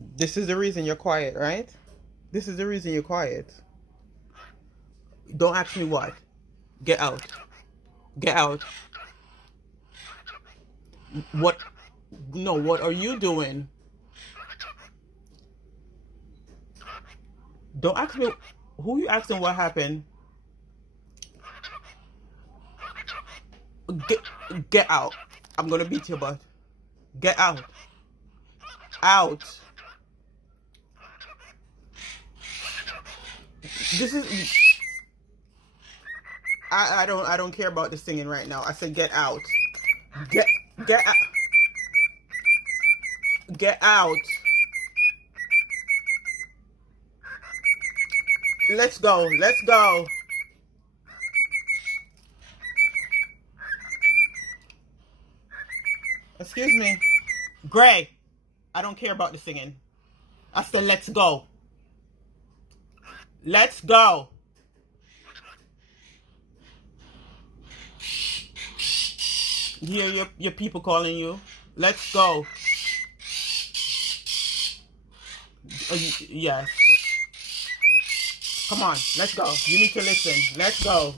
This is the reason you're quiet, right? This is the reason you're quiet. Don't ask me what. Get out. Get out. What? No, what are you doing? Don't ask me. Who you asking what happened? Get, get out. I'm gonna beat your butt. Get out. Out. This is. I don't care about the singing right now. I said get out. Get get out. Get out. Let's go. Let's go. Excuse me. Gray. I don't care about the singing. I said let's go. Let's go. You hear your people calling you. Let's go. Yes. Come on. Let's go. You need to listen. Let's go.